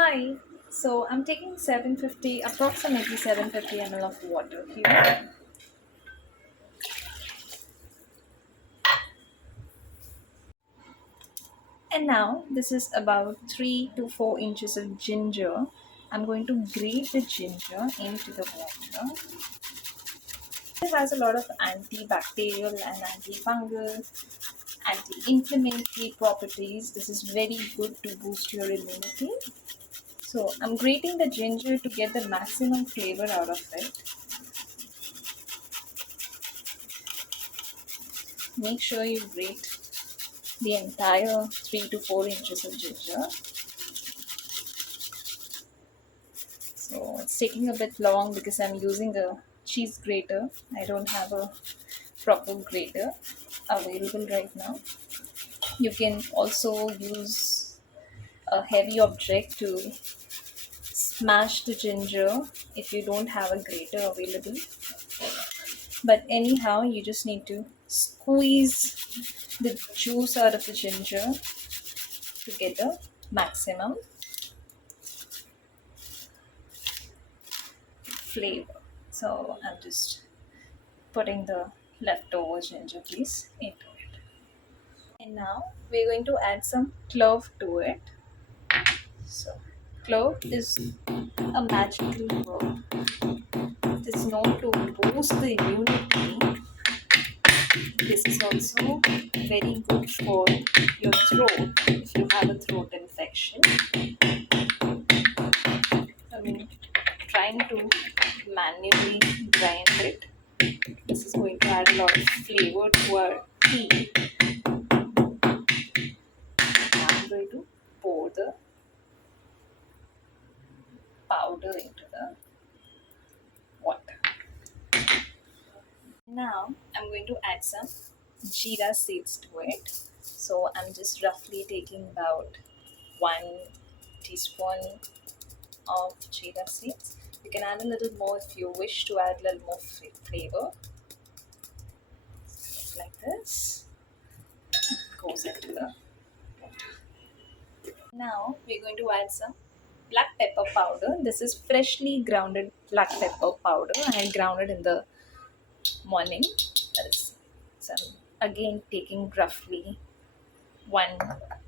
Hi, so I'm taking 750, approximately 750 ml of water here. And now this is about 3 to 4 inches of ginger. I'm going to grate the ginger into the water. It has a lot of antibacterial and antifungal, anti-inflammatory properties. This is very good to boost your immunity. So I'm grating the ginger to get the maximum flavor out of it. Make sure you grate the entire 3 to 4 inches of ginger. So it's taking a bit long because I'm using a cheese grater. I don't have a proper grater available right now. You can also use a heavy object to smash the ginger if you don't have a grater available. But anyhow, you just need to squeeze the juice out of the ginger to get the maximum flavor. So I'm just putting the leftover ginger piece into it. And now we're going to add some clove to it. So clove is a magical herb. It is known to boost the immunity. This is also very good for your throat if you have a throat infection. I mean, trying to manually grind it. This is going to add a lot of flavor to our tea. I'm going to pour the powder into the water. Now I'm going to add some jeera seeds to it. So I'm just roughly taking about 1 teaspoon of jeera seeds. You can add a little more if you wish to add a little more flavor. Like this. Goes into the. Now we're going to add some black pepper powder. This is freshly grounded black pepper powder. I ground it in the morning. That is, so I'm again taking roughly 1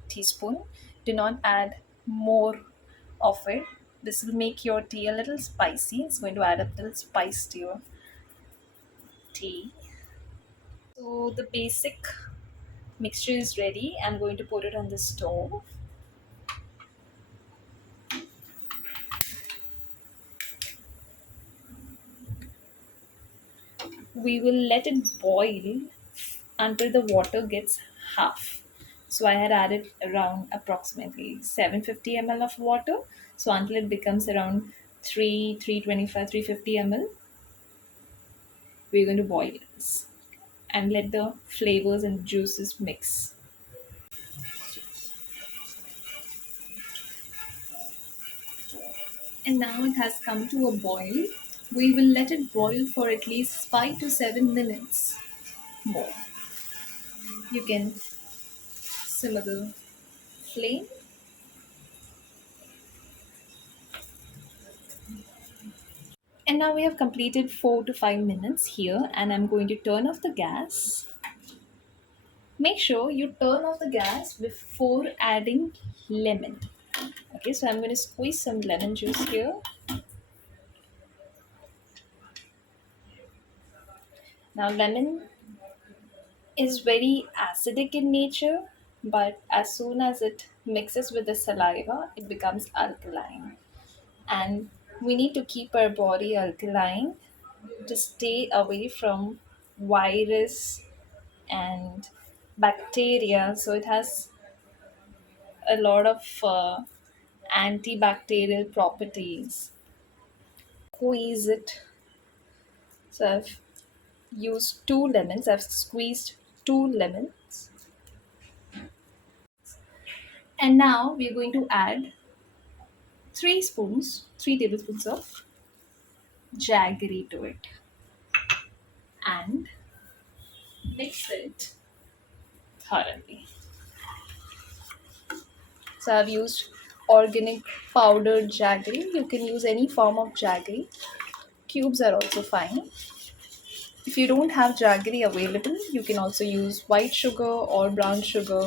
teaspoon. Do not add more of it. This will make your tea a little spicy. It's going to add a little spice to your tea. So the basic mixture is ready. I'm going to put it on the stove. We will let it boil until the water gets half. So I had added around approximately 750 ml of water. So until it becomes around 325, 350 ml, we're going to boil this and let the flavors and juices mix. And now it has come to a boil. We will let it boil for at least 5 to 7 minutes more. You can simmer the flame. And now we have completed 4 to 5 minutes here, and I'm going to turn off the gas. Make sure you turn off the gas before adding lemon. Okay, so I'm going to squeeze some lemon juice here. Now, lemon is very acidic in nature, but as soon as it mixes with the saliva, it becomes alkaline. And we need to keep our body alkaline to stay away from virus and bacteria. So it has a lot of antibacterial properties. Squeeze it. So I've used 2 lemons. I've squeezed 2 lemons. And now we're going to add 3 tablespoons of jaggery to it and mix it thoroughly. So I've used organic powdered jaggery. You can use any form of jaggery. Cubes are also fine. If you don't have jaggery available, you can also use white sugar or brown sugar.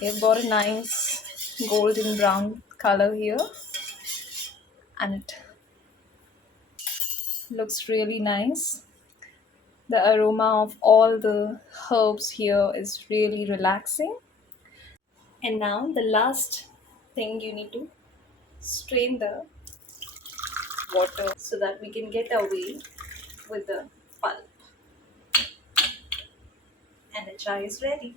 They've got a nice golden brown color here, and it looks really nice. The aroma of all the herbs here is really relaxing. And now the last thing, you need to strain the water so that we can get away with the pulp. And the chai is ready.